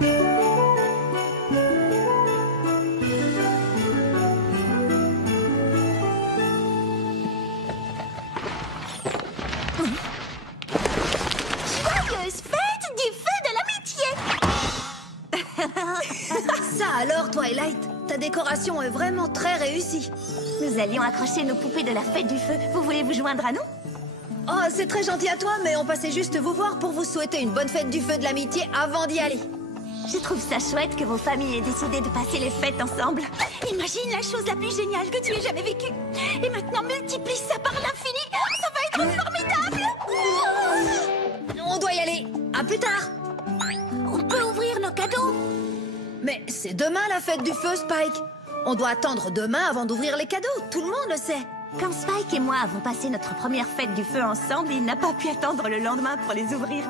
Joyeuse fête du feu de l'amitié! Ça alors, Twilight, ta décoration est vraiment très réussie. Nous allions accrocher nos poupées de la fête du feu. Vous voulez vous joindre à nous? Oh, c'est très gentil à toi, mais on passait juste vous voir pour vous souhaiter une bonne fête du feu de l'amitié avant d'y aller. Je trouve ça chouette que vos familles aient décidé de passer les fêtes ensemble. Imagine la chose la plus géniale que tu aies jamais vécue. Et maintenant, multiplie ça par l'infini. Ça va être formidable. On doit y aller. À plus tard. On peut ouvrir nos cadeaux. Mais c'est demain la fête du feu, Spike. On doit attendre demain avant d'ouvrir les cadeaux. Tout le monde le sait. Quand Spike et moi avons passé notre première fête du feu ensemble, il n'a pas pu attendre le lendemain pour les ouvrir.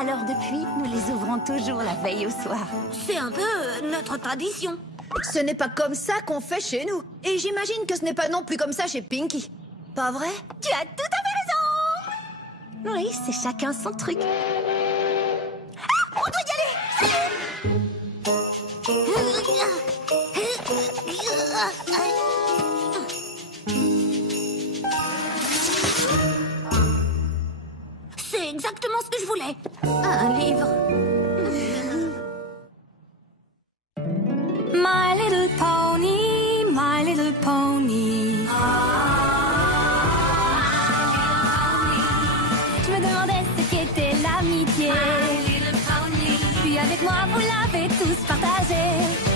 Alors depuis, nous les ouvrons toujours la veille au soir. C'est un peu notre tradition. Ce n'est pas comme ça qu'on fait chez nous. Et j'imagine que ce n'est pas non plus comme ça chez Pinky. Pas vrai? Tu as tout à fait raison. Oui, c'est chacun son truc. Ah, on doit y aller. C'est exactement ce que je voulais. Un livre. My little pony, my little pony. Je me demandais ce qu'était l'amitié. Puis avec moi, vous l'avez tous partagé.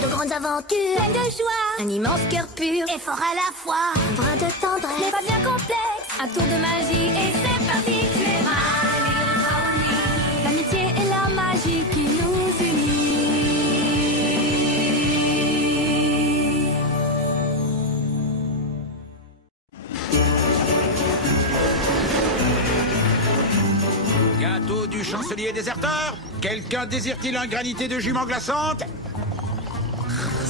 De grandes aventures, Pleine de joie, un immense cœur pur, Et fort à la fois. un brin de n'est tendresse. pas bien complexe. Un tour de magie et c'est parti. Tu es my little pony. L'amitié et la magie qui nous unit. Gâteau du chancelier déserteur? Quelqu'un désire-t-il un granité de jument glaçante?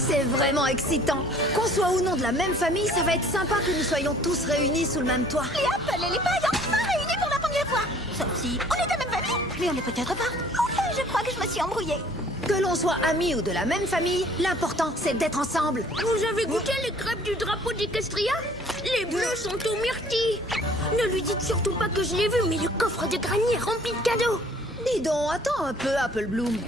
C'est vraiment excitant. Qu'on soit ou non de la même famille, ça va être sympa que nous soyons tous réunis sous le même toit. Les Apple et les pailles enfin réunis pour la première fois. Sauf si on est de la même famille, mais on n'est peut-être pas. Enfin, je crois que je me suis embrouillée. Que l'on soit amis ou de la même famille, l'important c'est d'être ensemble. Vous avez goûté les crêpes du drapeau d'Equestria? Les bleus sont aux myrtilles. Ne lui dites surtout pas que je l'ai vu, mais le coffre de granier est rempli de cadeaux. Dis donc, attends un peu, Apple Bloom.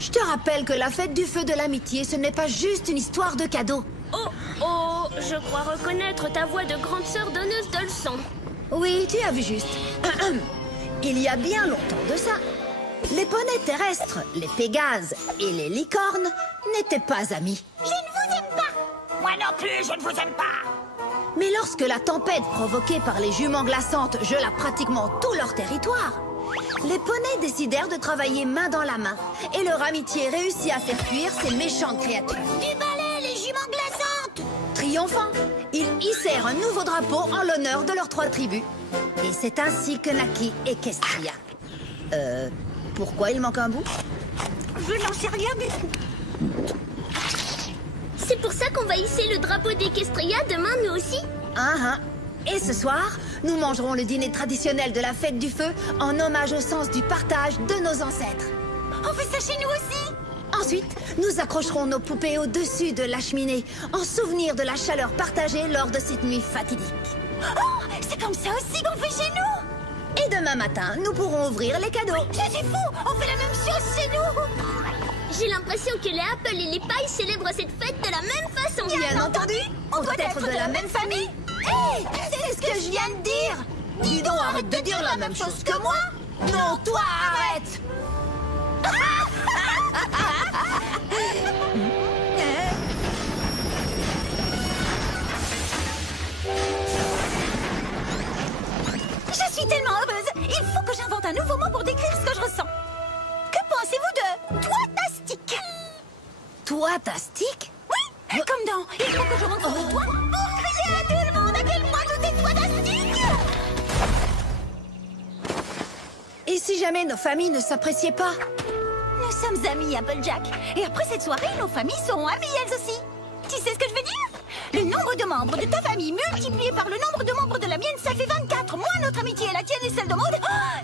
Je te rappelle que la fête du feu de l'amitié, ce n'est pas juste une histoire de cadeaux. Oh, oh, je crois reconnaître ta voix de grande sœur donneuse de leçons. Oui, tu as vu juste. Il y a bien longtemps de ça, les poneys terrestres, les pégases et les licornes n'étaient pas amis. Je ne vous aime pas. Moi non plus, je ne vous aime pas. Mais lorsque la tempête provoquée par les juments glaçantes gela pratiquement tout leur territoire, les poneys décidèrent de travailler main dans la main et leur amitié réussit à faire cuire ces méchantes créatures. Du balai, les juments glaçantes. Triomphants, ils hissèrent un nouveau drapeau en l'honneur de leurs 3 tribus. Et c'est ainsi que naquit Equestria. Pourquoi il manque un bout? Je n'en sais rien du tout. C'est pour ça qu'on va hisser le drapeau d'Equestria demain, nous aussi? Et ce soir, nous mangerons le dîner traditionnel de la fête du feu en hommage au sens du partage de nos ancêtres. On fait ça chez nous aussi. Ensuite, nous accrocherons nos poupées au-dessus de la cheminée en souvenir de la chaleur partagée lors de cette nuit fatidique. Oh, c'est comme ça aussi qu'on fait chez nous. Et demain matin, nous pourrons ouvrir les cadeaux. Je suis fou. On fait la même chose chez nous. J'ai l'impression que les Apple et les pailles célèbrent cette fête de la même façon. Bien entendu, on doit être de la même famille. Hé, c'est ce que je viens de dire. Dis donc, arrête de dire la même chose que moi. Non, toi, arrête. Je suis tellement heureuse. Il faut que j'invente un nouveau mot pour décrire ce que je ressens. Que pensez-vous de toitastique? Toitastique? Oui, comme dans il faut que je monte sur le toit pour crier à tout le monde à quel point tout est toitastique. Et si jamais nos familles ne s'appréciaient pas? Nous sommes amis, Applejack. Et après cette soirée, nos familles seront amies elles aussi. Tu sais ce que je veux dire? Le nombre de membres de ta famille multiplié par le nombre de membres de la mienne, ça fait 24. Moins notre amitié et la tienne et celle de Maud,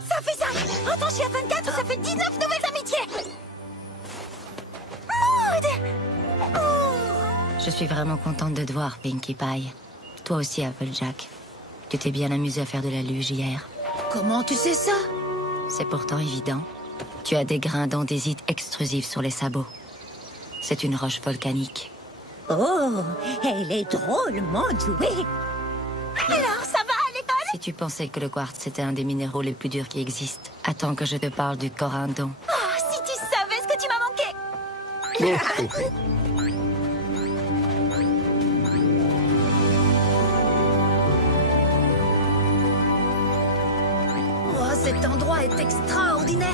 ça fait ça. Attends, je suis à 24, ça fait 19 nouvelles amitiés. Je suis vraiment contente de te voir, Pinkie Pie. Toi aussi, Applejack. Tu t'es bien amusé à faire de la luge hier. Comment tu sais ça? C'est pourtant évident. Tu as des grains d'andésite extrusifs sur les sabots. C'est une roche volcanique. Oh, elle est drôlement douée. Alors, ça va à l'école? Si tu pensais que le quartz était un des minéraux les plus durs qui existent, attends que je te parle du corindon. Oh, si tu savais ce que tu m'as manqué. Oh, cet endroit est extraordinaire.